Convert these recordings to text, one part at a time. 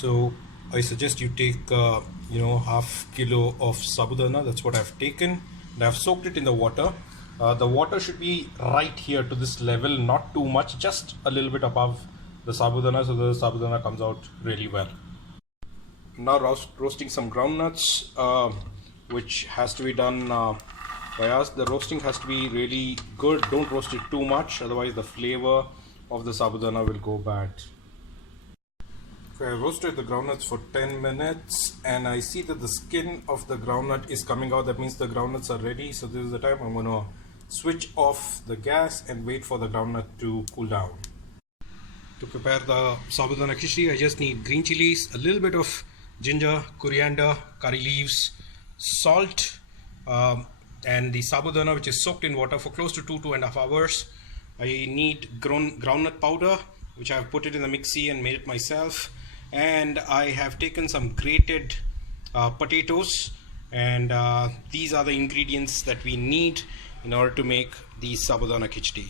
So I suggest you take half kilo of sabudana. That's what I've taken, and I've soaked it in the water. The water should be right here to this level, not too much, just a little bit above the sabudana, so the sabudana comes out really well. Now roasting some groundnuts, which has to be done by us. The roasting has to be really good. Don't roast it too much, otherwise the flavor of the sabudana will go bad. Okay, I roasted the groundnuts for 10 minutes and I see that the skin of the groundnut is coming out. That means the groundnuts are ready. So this is the time I'm going to switch off the gas and wait for the groundnut to cool down. To prepare the Sabudana Kichdi, I just need green chilies, a little bit of ginger, coriander, curry leaves, salt, and the Sabudana, which is soaked in water for close to 2.5 hours. I need groundnut powder, which I have put it in the mixie and made it myself. And I have taken some grated potatoes, and these are the ingredients that we need in order to make the Sabudana Kichdi.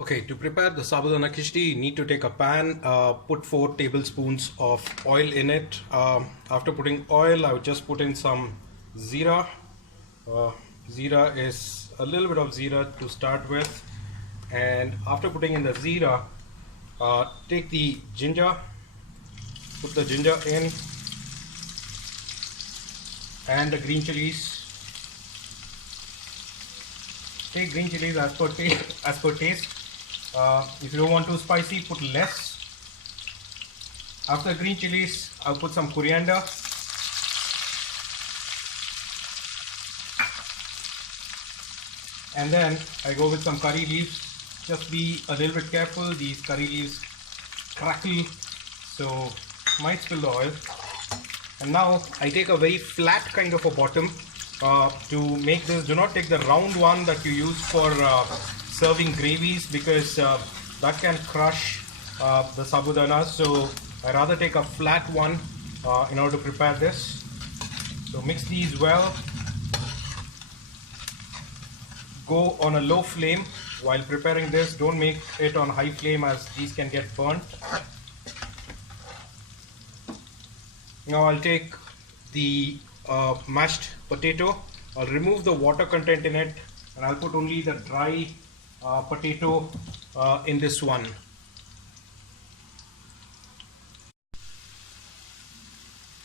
Okay, to prepare the Sabudana Kichdi, you need to take a pan, put 4 tablespoons of oil in it. After putting oil, I would just put in some zeera. Zeera is a little bit of zeera to start with, and after putting in the zeera, take the ginger, put the ginger in, and the green chilies. Take green chilies as per taste. If you don't want too spicy, put less. After green chilies, I'll put some coriander. And then I go with some curry leaves. Just be a little bit careful, these curry leaves crackle, so might spill the oil. And now I take a very flat kind of a bottom to make this. Do not take the round one that you use for serving gravies, because that can crush the sabudana. So I rather take a flat one in order to prepare this. So mix these well. Go on a low flame while preparing this. Don't make it on high flame, as these can get burnt. Now I'll take the mashed potato. I'll remove the water content in it, and I'll put only the dry potato in this one.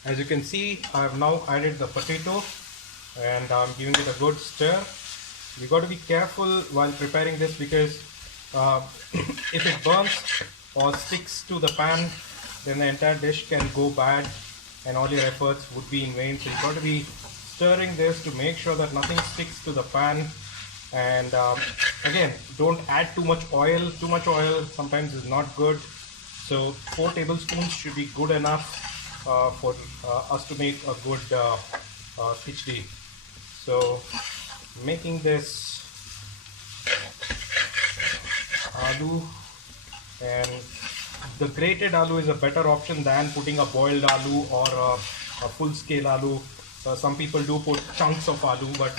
As you can see, I have now added the potato and I'm giving it a good stir. You got to be careful while preparing this, because if it burns or sticks to the pan, then the entire dish can go bad and all your efforts would be in vain. So you got to be stirring this to make sure that nothing sticks to the pan. And again, don't add too much oil. Too much oil sometimes is not good. So 4 tablespoons should be good enough for us to make a good khichdi. So making this aloo, and the grated aloo is a better option than putting a boiled aloo or a full scale aloo. Some people do put chunks of aloo, but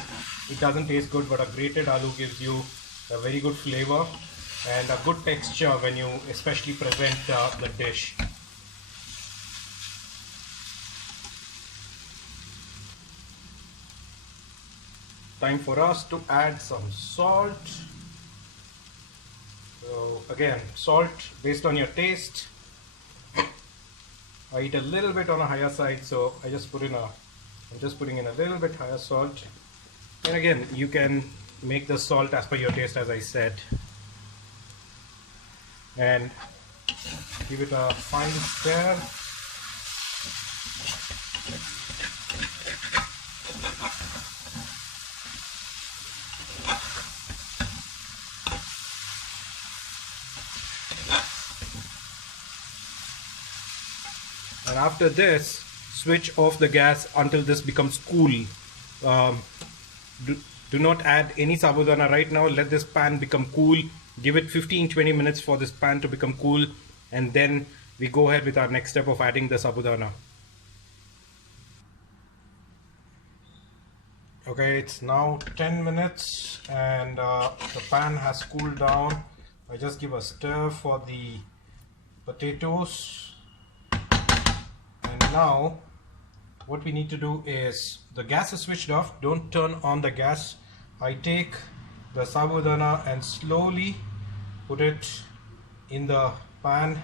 it doesn't taste good. But a grated aloo gives you a very good flavor and a good texture when you especially present the dish. Time for us to add some salt. So again, salt based on your taste. I eat a little bit on a higher side, so I'm just putting in a little bit higher salt. And again, you can make the salt as per your taste, as I said. And give it a fine stir. And after this, switch off the gas until this becomes cool. Do not add any sabudana right now. Let this pan become cool. Give it 15-20 minutes for this pan to become cool, and then we go ahead with our next step of adding the sabudana. Okay, it's now 10 minutes and the pan has cooled down. I just give a stir for the potatoes. Now what we need to do is, the gas is switched off, don't turn on the gas. I take the sabudana and slowly put it in the pan.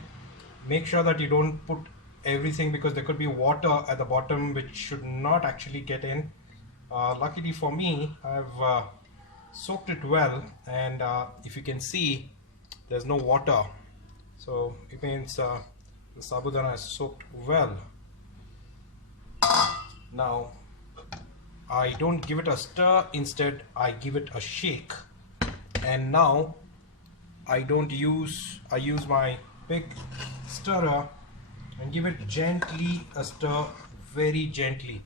Make sure that you don't put everything, because there could be water at the bottom which should not actually get in. Luckily for me, I've soaked it well, and if you can see, there's no water, so it means the sabudana is soaked well. Now I don't give it a stir, instead I give it a shake. And now I use my big stirrer and give it gently a stir, very gently.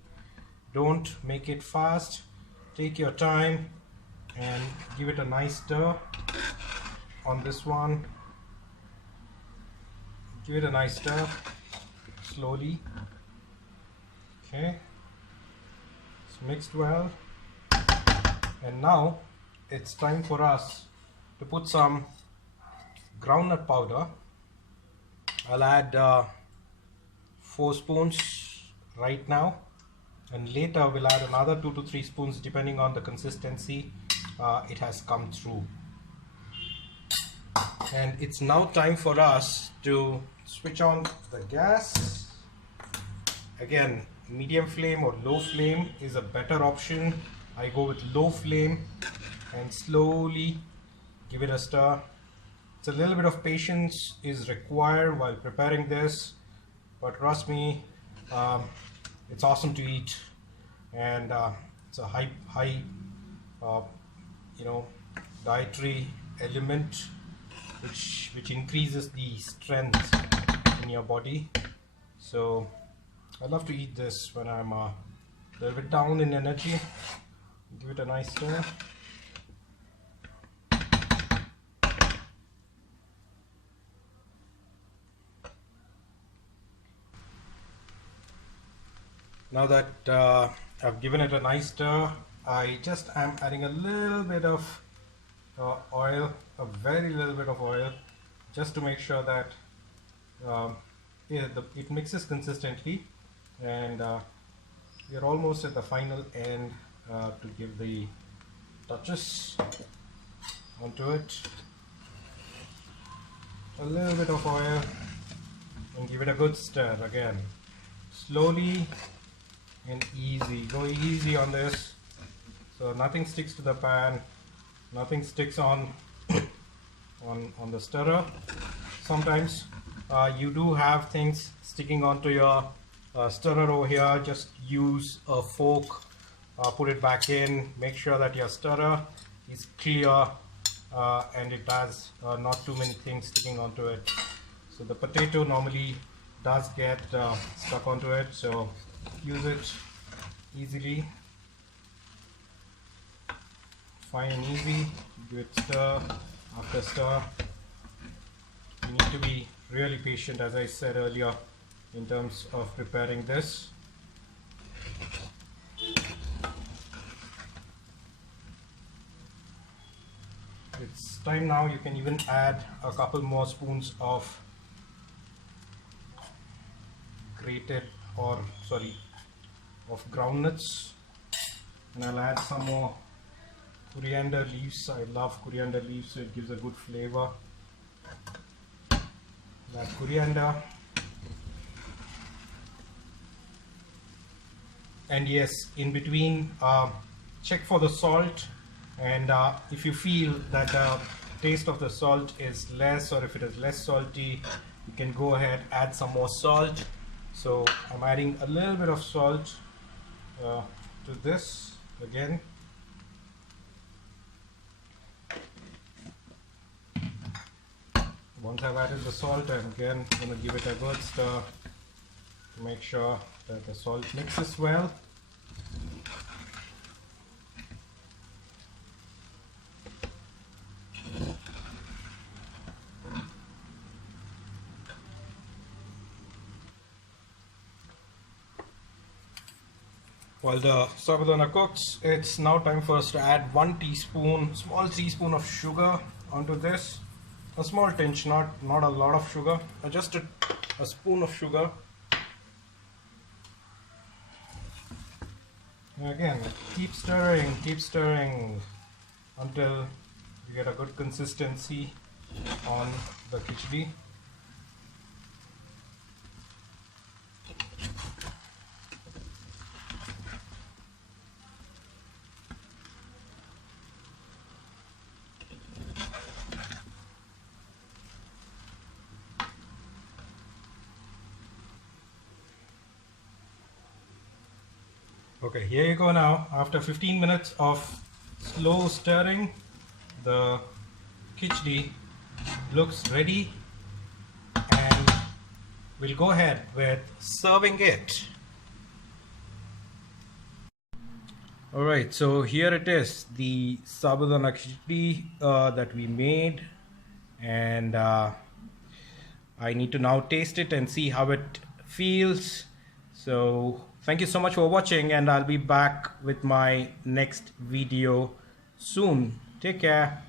Don't make it fast, take your time and give it a nice stir. On this one, give it a nice stir slowly. Okay, it's mixed well, and now it's time for us to put some groundnut powder. I'll add 4 spoons right now, and later we'll add another 2 to 3 spoons depending on the consistency it has come through. And it's now time for us to switch on the gas. Again, medium flame or low flame is a better option. I go with low flame and slowly give it a stir. It's a little bit of patience is required while preparing this, but trust me, it's awesome to eat, and it's a high dietary element which increases the strength in your body. So I love to eat this when I'm a little bit down in energy. Give it a nice stir. Now that I've given it a nice stir, I just am adding a little bit of oil, a very little bit of oil, just to make sure that it mixes consistently, and we're almost at the final end to give the touches onto it. A little bit of oil and give it a good stir again. Slowly and easy. Go easy on this, so nothing sticks to the pan, nothing sticks on the stirrer. Sometimes you do have things sticking onto your stirrer over here. Just use a fork, put it back in, make sure that your stirrer is clear and it has not too many things sticking onto it. So the potato normally does get stuck onto it, so use it easily, fine and easy. Give it stir after stir. You need to be really patient, as I said earlier, in terms of preparing this. It's time now. You can even add a couple more spoons of of groundnuts, and I'll add some more coriander leaves. I love coriander leaves, so it gives a good flavor. Add coriander, and yes, in between check for the salt, and if you feel that the taste of the salt is less, or if it is less salty, you can go ahead, add some more salt. So I'm adding a little bit of salt to this again. Once I've added the salt, I'm again going to give it a good stir to make sure that the salt mixes well. While the sabudana cooks, it's now time for us to add 1 teaspoon, small teaspoon of sugar onto this. A small tinge, not a lot of sugar, just a spoon of sugar. Again, keep stirring until you get a good consistency on the khichdi. Okay, here you go now. After 15 minutes of slow stirring, the khichdi looks ready, and we'll go ahead with serving it. Alright, so here it is, the Sabudana Kichdi that we made, and I need to now taste it and see how it feels. So thank you so much for watching, and I'll be back with my next video soon. Take care.